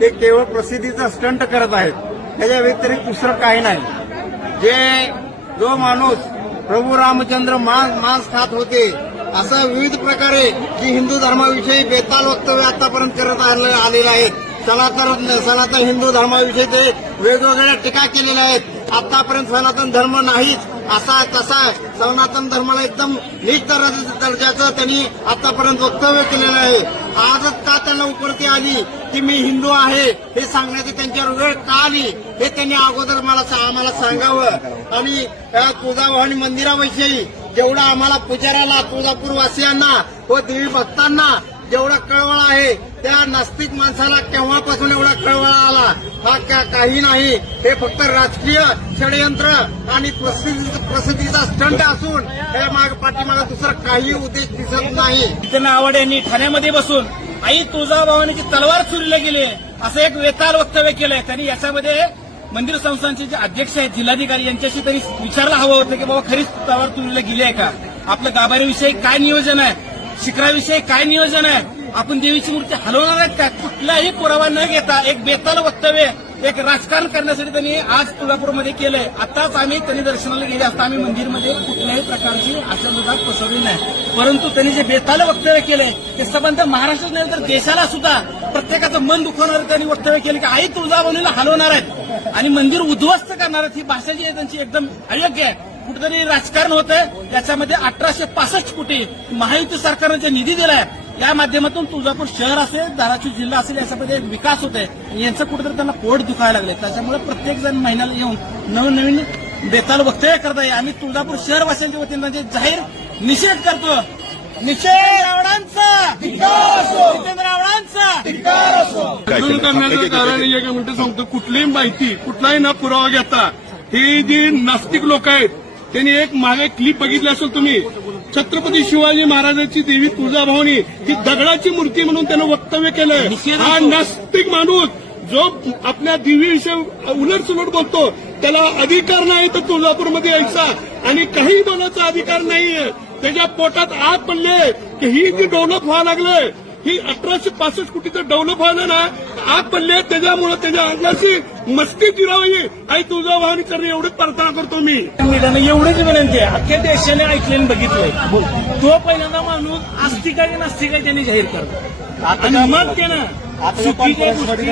ते केवळ प्रसिद्धीचा स्टंट करत आहेत. त्याच्या व्यतिरिक्त दुसरं काही नाही. जे जो माणूस प्रभू रामचंद्र मांस मांस खात होते असं विविध प्रकारे जी हिंदू धर्माविषयी बेताल वक्तव्य आतापर्यंत करत आले- आलेले आहेत. सनातन सनातन हिंदू धर्माविषयी ते वेगवेगळ्या टीका केलेल्या आहेत. आतापर्यंत सनातन धर्म नाहीच असा तसा सनातन धर्माला एकदम नीच दर्जा- दर्जाचं त्यांनी आतापर्यंत वक्तव्य केलेलं आहे. आजच का त्यांना उपरती आली की मी हिंदू आहे हे सांगण्याची त्यांच्यावर वेळ का आली हे त्यांनी अगोदर मला आम्हाला सांगावं. आणि या तुळजाभवानी मंदिराविषयी जेवढा आम्हाला पुजाऱ्याला तुळजापूर वासियांना व देवी भक्तांना जेवढा कळवळा आहे त्या नास्तिक माणसाला केव्हापासून एवढा कळवळा आला? हा का- काही नाही? हे फक्त राजकीय षडयंत्र आणि प्रसिद्धीचा स्टंट असून त्या माग पाठीमागे दुसरा काही उद्देश दिसत नाही. त्यांना आवड यांनी ठाण्यामध्ये बसून आई तुळजाभवानीची तलवार चुरीला गेली असं एक वेताल वक्तव्य केलंय. त्यांनी याच्यामध्ये मंदिर संस्थांचे जे अध्यक्ष आहेत जिल्हाधिकारी यांच्याशी त्यांनी विचारला हवं होतं की बाबा खरीच तलवार चुरीला गेली आहे का? आपलं गाभाऱ्याविषयी काय नियोजन आहे? शिखराविषयी काय नियोजन आहे? आपण देवीची मूर्ती हलवणार आहेत का? कुठलाही पुरावा न घेता एक बेताल वक्तव्य एक राजकारण करण्यासाठी त्यांनी आज तुळजापूरमध्ये केलंय. आताच आम्ही त्यांनी दर्शनाला गेले असता आम्ही मंदिरमध्ये कुठल्याही प्रकारची आशंका पसरली नाही. परंतु त्यांनी जे बेताल वक्तव्य केलंय ते संबंध महाराष्ट्रात नाही तर देशाला सुद्धा प्रत्येकाचं मन दुखवणारं त्यांनी वक्तव्य केलं की आई तुळजाभवानीला हलवणार आहेत. आणि मंदिर उद्ध्वस्त करणार आहेत ही भाषा जी आहे त्यांची एकदम अयोग्य आहे. कुठेतरी राजकारण होतं याच्यामध्ये अठराशे पासष्ट कोटी महायुती सरकारनं जे निधी दिलाय या माध्यमातून तुळजापूर शहर असेल धाराशिव जिल्हा असेल याच्यामध्ये एक विकास होत आहे यांचं कुठेतरी त्यांना पोट दुखायला लागले त्याच्यामुळे प्रत्येक जण महिन्याला येऊन नवनवीन बेताल वक्तव्य करत आहे आम्ही तुळजापूर शहरवासियांच्या वतीनं जे जाहीर निषेध करतो निषेध आवडांचा जितेंद्र आंदोलन करण्याचं कारण एक मिनिट सांगतो कुठलीही माहिती कुठलाही न पुरावा घेता ही जी नास्तिक लोक आहेत त्यांनी एक मागे क्लिप बघितली असेल तुम्ही. छत्रपती शिवाजी महाराजांची देवी तुळजाभवानी ही दगडाची मूर्ती म्हणून त्यानं वक्तव्य केलंय. हा. नास्तिक माणूस जो आपल्या देवीविषयी उलट सुलट बोलतो त्याला अधिकार नाही तर तुळजापूरमध्ये यायचा. आणि काही बोलायचा अधिकार नाहीये. त्याच्या पोटात आग पडले की ही जी डेव्हलप व्हायला लागले ही अठराशे पासष्ट कोटीचं डेव्हलप व्हायला ना आग पडले त्याच्यामुळे त्याच्या अंगाची मस्ती जिरावी आई तुळजाभवानी करणे एवढीच प्रार्थना करतो मी. एवढीच विनंती आहे. अख्ख्या देशाने ऐकले आणि बघितलंय तो पहिल्यांदा माणूस आस्तिक आहे की नास्तिक आहे त्यांनी जाहीर करतो. आणि मग त्यानं चुकीच्या गोष्टी